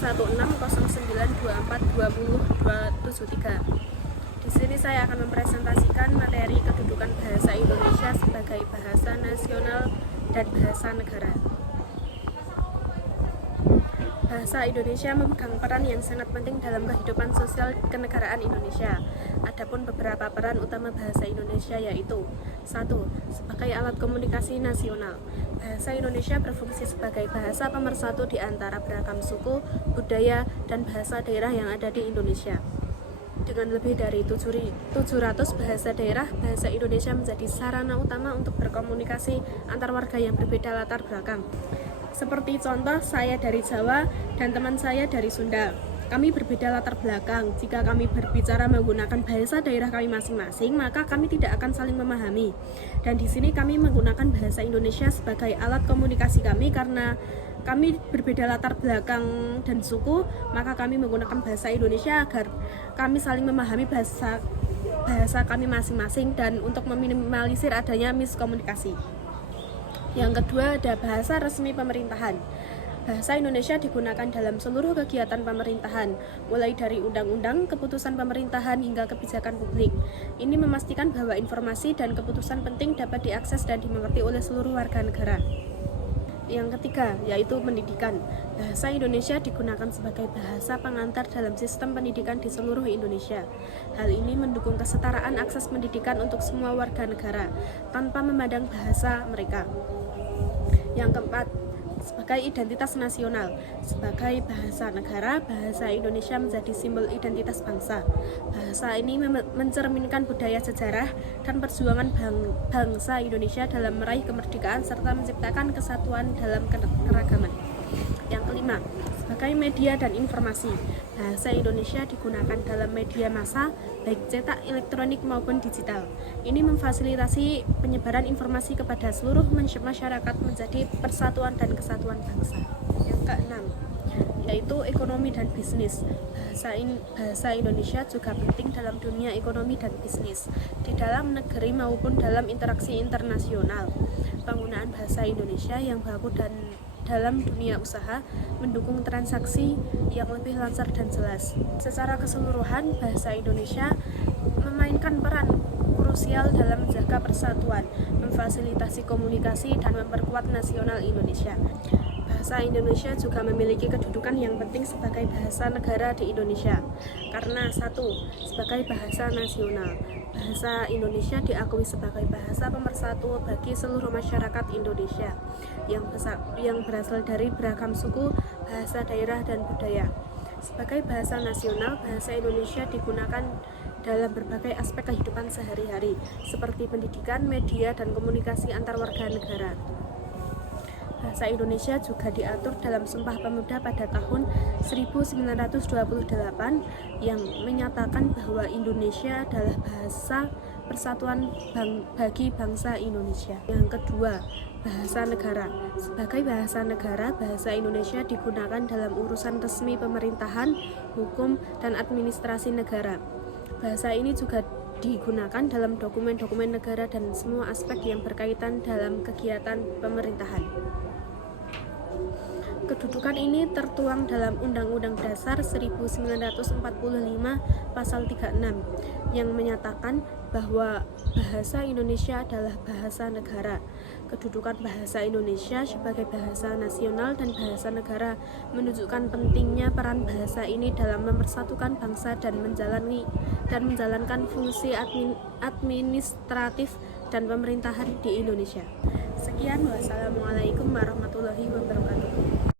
1609242073. Di sini saya akan mempresentasikan materi kedudukan bahasa Indonesia sebagai bahasa nasional dan bahasa negara. Bahasa Indonesia memegang peran yang sangat penting dalam kehidupan sosial kenegaraan Indonesia. Adapun beberapa peran utama bahasa Indonesia yaitu: 1. Sebagai alat komunikasi nasional. Bahasa Indonesia berfungsi sebagai bahasa pemersatu di antara beragam suku, budaya, dan bahasa daerah yang ada di Indonesia. Dengan lebih dari 700 bahasa daerah, bahasa Indonesia menjadi sarana utama untuk berkomunikasi antar warga yang berbeda latar belakang. Seperti contoh, saya dari Jawa dan teman saya dari Sunda. Kami berbeda latar belakang. Jika kami berbicara menggunakan bahasa daerah kami masing-masing, maka kami tidak akan saling memahami. Dan di sini kami menggunakan bahasa Indonesia sebagai alat komunikasi kami karena kami berbeda latar belakang dan suku, maka kami menggunakan bahasa Indonesia agar kami saling memahami bahasa kami masing-masing dan untuk meminimalisir adanya miskomunikasi. Yang kedua, ada bahasa resmi pemerintahan. Bahasa Indonesia digunakan dalam seluruh kegiatan pemerintahan, mulai dari undang-undang, keputusan pemerintahan, hingga kebijakan publik. Ini memastikan bahwa informasi dan keputusan penting dapat diakses dan dimengerti oleh seluruh warga negara. Yang ketiga, yaitu pendidikan. Bahasa Indonesia digunakan sebagai bahasa pengantar dalam sistem pendidikan di seluruh Indonesia. Hal ini mendukung kesetaraan akses pendidikan untuk semua warga negara, tanpa memandang bahasa mereka. Yang keempat, sebagai identitas nasional. Sebagai bahasa negara, bahasa Indonesia menjadi simbol identitas bangsa. Bahasa ini mencerminkan budaya, sejarah, dan perjuangan bangsa Indonesia dalam meraih kemerdekaan serta menciptakan kesatuan dalam keragaman. Yang kelima, sebagai media dan informasi. Bahasa Indonesia digunakan dalam media massa, baik cetak, elektronik maupun digital. Ini memfasilitasi penyebaran informasi kepada seluruh masyarakat menjadi persatuan dan kesatuan bangsa. Yang keenam, yaitu ekonomi dan bisnis. Bahasa Indonesia juga penting dalam dunia ekonomi dan bisnis, di dalam negeri maupun dalam interaksi internasional. Penggunaan bahasa Indonesia yang baku dan dalam dunia usaha mendukung transaksi yang lebih lancar dan jelas. Secara keseluruhan, bahasa Indonesia memainkan peran krusial dalam menjaga persatuan, memfasilitasi komunikasi, dan memperkuat nasional Indonesia. Bahasa Indonesia juga memiliki kedudukan yang penting sebagai bahasa negara di Indonesia. Karena 1. Sebagai bahasa nasional. Bahasa Indonesia diakui sebagai bahasa pemersatu bagi seluruh masyarakat Indonesia yang berasal dari beragam suku, bahasa daerah, dan budaya. Sebagai bahasa nasional, bahasa Indonesia digunakan dalam berbagai aspek kehidupan sehari-hari, seperti pendidikan, media, dan komunikasi antar warga negara. Bahasa Indonesia juga diatur dalam Sumpah Pemuda pada tahun 1928 yang menyatakan bahwa Indonesia adalah bahasa persatuan bagi bangsa Indonesia. Yang kedua, bahasa negara. Sebagai bahasa negara, bahasa Indonesia digunakan dalam urusan resmi pemerintahan, hukum, dan administrasi negara. Bahasa ini juga digunakan dalam dokumen-dokumen negara dan semua aspek yang berkaitan dalam kegiatan pemerintahan. Kedudukan ini tertuang dalam Undang-Undang Dasar 1945 Pasal 36 yang menyatakan bahwa bahasa Indonesia adalah bahasa negara. Kedudukan bahasa Indonesia sebagai bahasa nasional dan bahasa negara menunjukkan pentingnya peran bahasa ini dalam mempersatukan bangsa dan menjalankan fungsi administratif dan pemerintahan di Indonesia. Sekian, wassalamualaikum warahmatullahi wabarakatuh.